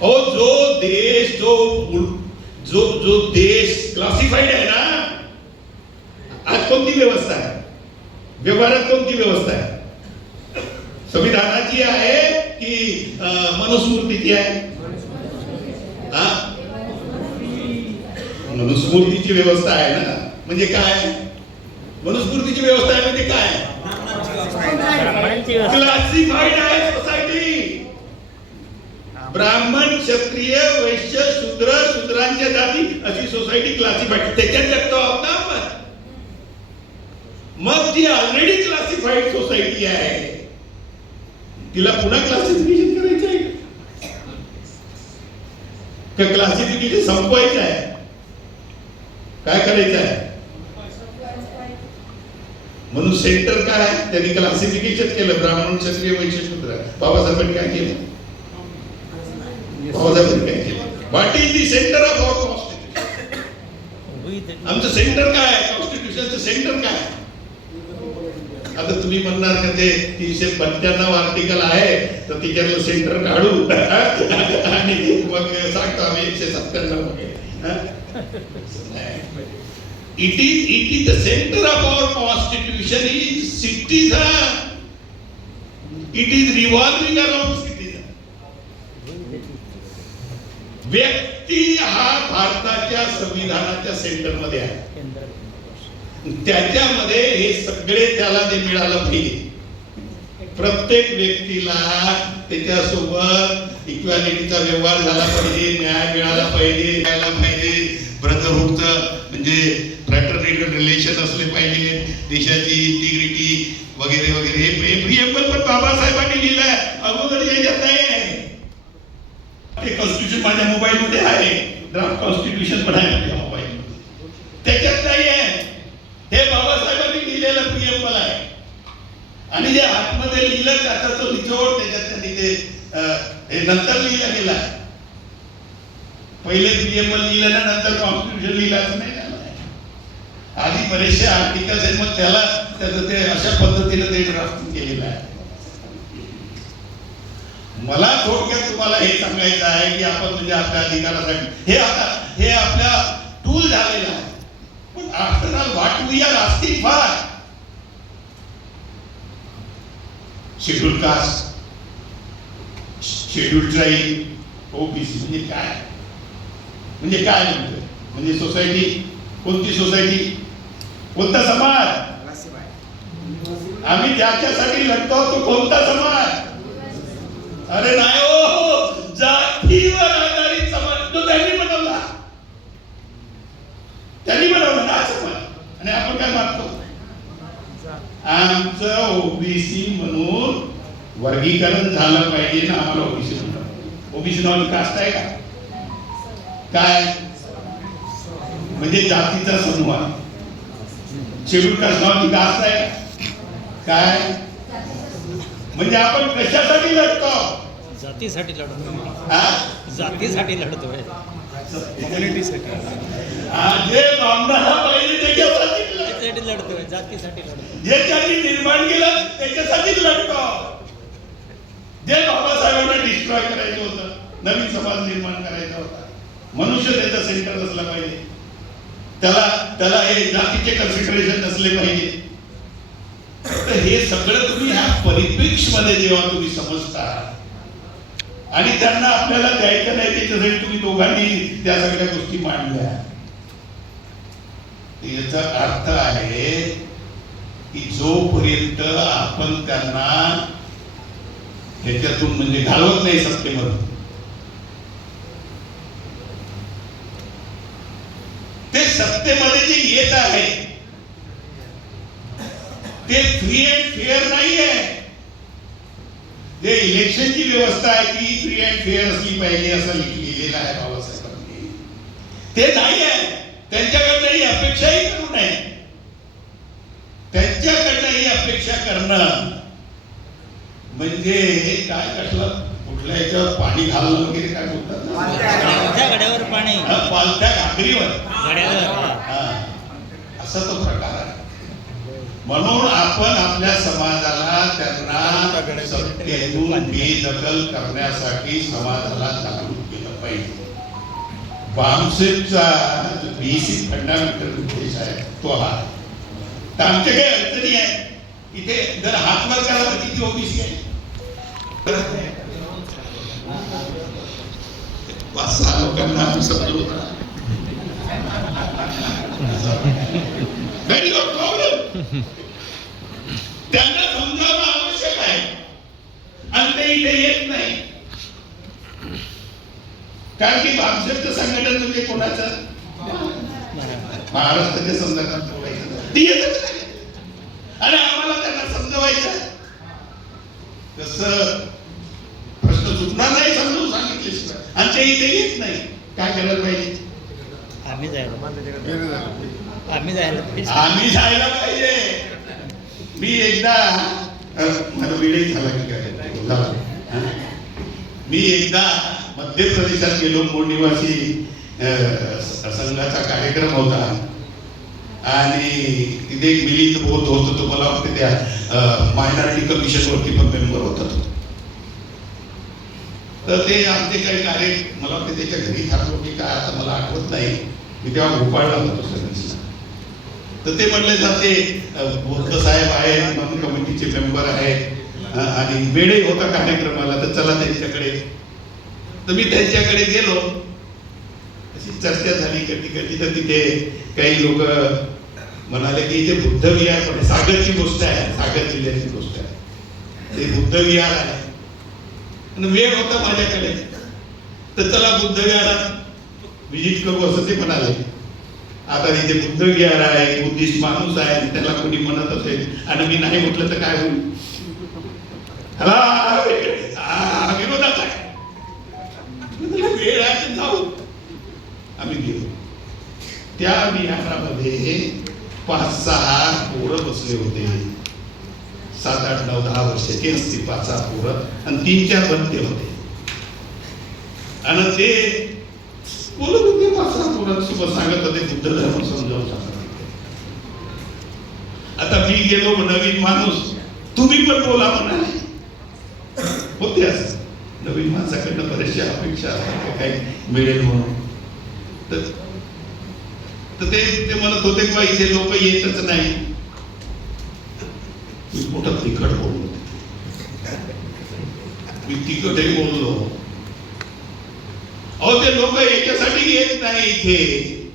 जो देश जो जो देश क्लासिफाईड आहे ना, आज कोणती व्यवस्था आहे व्यवहारात, कोणती व्यवस्था आहे? संविधानाची आहे की मनुस्मृतीची आहे? मनुस्मृतीची व्यवस्था आहे ना. म्हणजे काय मनुस्मृतीची व्यवस्था आहे? म्हणजे काय? क्लासिफाईड आहे सोसायटी. ब्राह्मण, क्षत्रिय, वैश्य, शूद्र, शूद्रांच्या जाती अशी सोसायटी क्लासिफाईड. त्याच्यात जगतो आहोत ना आपण. मग जी ऑलरेडी क्लासिफाईड सोसायटी आहे तिला पुन्हा क्लासिफिकेशन करायचं आहे का? क्लासिफिकेशन संपवायचं आहे? काय करायचं आहे? म्हणून सेंटर काय आहे? त्यांनी क्लासिफिकेशन केलं ब्राह्मण, क्षत्रिय, वैश्य, शूद्र. बाबासाहेबांनी काय केलं? बाबासाहेबांनी काय केलं? What is the centre of our constitution? आमचं सेंटर काय आहे? कॉन्स्टिट्यूशनचं सेंटर काय आहे? आता तुम्ही म्हणणार का ते 395 आर्टिकल आहे तर तिच्यातलं सेंटर काढू आणि मग सांगतो आम्ही 197. It is the center of our constitution is citizen. It is revolving around citizen. व्यक्ती हा भारताच्या संविधानाच्या सेंटर मध्ये आहे. त्याच्यामध्ये हे सगळे त्याला ते मिळालं पाहिजे. प्रत्येक व्यक्तीला त्याच्यासोबत इक्वॅलिटीचा व्यवहार झाला पाहिजे, न्याय मिळाला पाहिजे, ब्रदरहूडचं म्हणजे फ्रॅटर्निटी रिलेशन असले पाहिजे, देशाची इंटिग्रिटी वगैरे वगैरे. हे प्रिएम्बल पण बाबासाहेबांनी लिहिलंय, अगोदर याच्यात नाही आहे. ते कॉन्स्टिट्यूशन माझ्या मोबाईल मध्ये आहे, ड्राफ्ट कॉन्स्टिट्यूशन पण आहे माझ्या मोबाईल मध्ये, त्याच्यात नाही आहे. हे बाबासाहेबांनी लिहिलेलं प्रिएम्बल आहे. आणि जे आतमध्ये लिहिलं त्याचा तो निचोड त्याच्यात त्यांनी ते हे नंतर लिहिलं गेला. पहिले प्रिएम्बल लिहिलं ना, नंतर कॉन्स्टिट्यूशन लिहिलं असं नाही झालं. आधी बरेचसे आर्टिकल्स आहेत, मग त्याला त्याचं ते अशा पद्धतीने ते ड्राफ्टिंग केलेलं आहे. मला थोडक्यात तुम्हाला हे सांगायचं आहे की आपण म्हणजे आपल्या अधिकारासाठी हे आपल्या टूल झालेलं आहे. पण after all what we are asking for, schedule caste, schedule tribe, OBC म्हणजे काय? म्हणजे काय म्हणतोय? म्हणजे सोसायटी, कोणती सोसायटी, कोणता समाज? आम्ही ज्याच्यासाठी लढतो तो कोणता समाज? अरे नाही हो, जातीवर आधारित समाज तो त्यांनी बनवला ना समाज. आणि आपण काय मागतो? आमचं ओबीसी म्हणून वर्गीकरण झालं पाहिजे ना, आम्हाला ओबीसी म्हणतात. ओबीसी नावाची कास्ट आहे का? काय म्हणजे जातीचा समूह आहे. शेड्यूल कास्ट नावाची कास्ट आहे काय? म्हणजे आपण कशासाठी लढतो? जातीसाठी लढतो. जातीसाठी लढतोय, कम्युनिटीसाठी. जे बांधणारा पाहिजे त्याच्यासाठी लढतोय, जातीसाठी लढतो. जे त्यांनी निर्माण केलं त्याच्यासाठीच लढतो. जे बाबासाहेबांना डिस्ट्रॉय करायचं होतं, नवीन समाज निर्माण करायचा होता, मनुष्य त्याचा सेंटर असला पाहिजे, त्याला हे जातीचे कन्सिडरेशन नसले पाहिजे. तर हे सगळं तुम्ही ह्या परिप्रेक्ष्य मध्ये जेव्हा तुम्ही समजता आणि त्यांना आपल्याला द्यायचं नाही त्याच्यासाठी तुम्ही दोघांनी त्या सगळ्या गोष्टी मांडल्या, याचा अर्थ आहे की जोपर्यंत आपण त्यांना ह्याच्यातून म्हणजे घालवत नाही सत्तेमध्ये, ते सत्तेमध्ये जे येत आहे ते फ्री अँड फेअर नाही आहे. जे इलेक्शनची व्यवस्था आहे ती फ्री अँड फेअर असली पाहिजे असं लिहिलेलं आहे बाबासाहेबांनी, ते नाही आहे. त्यांच्याकडनं ही अपेक्षाही करू नये. त्यांच्याकडनं ही अपेक्षा करणं म्हणजे हे काय कसलं कुठल्या याच्यावर पाणी घालणं वगैरे काय बोलतात, पालथ्या घड्यावर पाणी, पालथ्या घागरीवर घड्यावर, असा तो प्रकार आहे. म्हणून आपण आपल्या समाजाला त्यांना सत्तेतून बेदखल करण्यासाठी समाजाला जागृत केलं पाहिजे. बामसेबचा बीसी फंडामेंटल उद्देश आहे तो हा. तर आमच्या काही अडचणी आहे इथे. जर हातवर झाला तर किती ओबीसी आहे? 5-6 लोकांना आम्ही समजवतो. Very good problem. त्यांना समजावणं आवश्यक आहे आणि ते इथे येत नाही. कारण की भामसेबचं संघटन म्हणजे कोणाचं? महाराष्ट्राच्या संदर्भात बोलायचं ती येतच नाही. आणि आम्हाला त्यांना समजवायचं कसं प्रश्न सुटणार नाही समजून सांगितले आणि ते इथे येत नाही. काय करायला पाहिजे? आम्ही जायला पाहिजे. आम्ही जायला पाहिजे. मी एकदा मला वेळही झाला की काय झाला. मी एकदा मध्य प्रदेशात गेलो. मूळ निवासी संघाचा कार्यक्रम होता आणि तिथे एक मिलिंद बोध होत तो. मला वाटतं त्या मायनॉरिटी कमिशन वरती पण मेंबर होता. तर ते आमचे काही कार्य मला वाटतं त्याच्या घरी थांबलो की काय आता मला आठवत नाही. मी तेव्हा भोपाळला होतो सर्व्हिसला. तर ते म्हणले जाते बोध साहेब आहेत म्हणून कमिटीचे मेंबर आहेत आणि वेळही होता कार्यक्रमाला तर चला त्यांच्याकडे. तर मी त्यांच्याकडे गेलो. अशी चर्चा झाली कधी कधी. तर तिथे काही लोक म्हणाले की इथे बुद्ध विहार पण सागरची गोष्ट आहे. सागर जिल्ह्याची गोष्ट आहे. ते बुद्ध विहार आहे आणि वेळ होता माझ्याकडे. तर चला बुद्ध विहारात विजिट करू असं ते म्हणाले. आता तिथे बुद्ध विहार आहे, बुद्धिस्ट माणूस आहे, त्याला कोणी म्हणत असेल आणि मी नाही म्हटलं तर काय होईल? विरोधात आहे. वेळ आहे जाऊ. आम्ही गेलो. त्या विहारामध्ये 5-6 पोरं बसले होते. 7-8, 9, 10 वर्षाची असती 5-6 पोरं आणि 3-4 बंदे होते. आणि ते बोलत होते 5-6 पोरांसोबत सांगत होते बुद्ध धर्म समजावून सांगत होते. आता मी गेलो नवीन माणूस. तुम्ही पण बोला म्हणाले होते. असं नवीन माणसाकडनं बऱ्याचशा अपेक्षा असतात काही मिळेल म्हणून. तर ते म्हणत होते की इथे लोक येतच नाही. मी मोठं तिखट बोललो. मी तिखटही बोललो. अहो ते लोक याच्यासाठी येत नाही इथे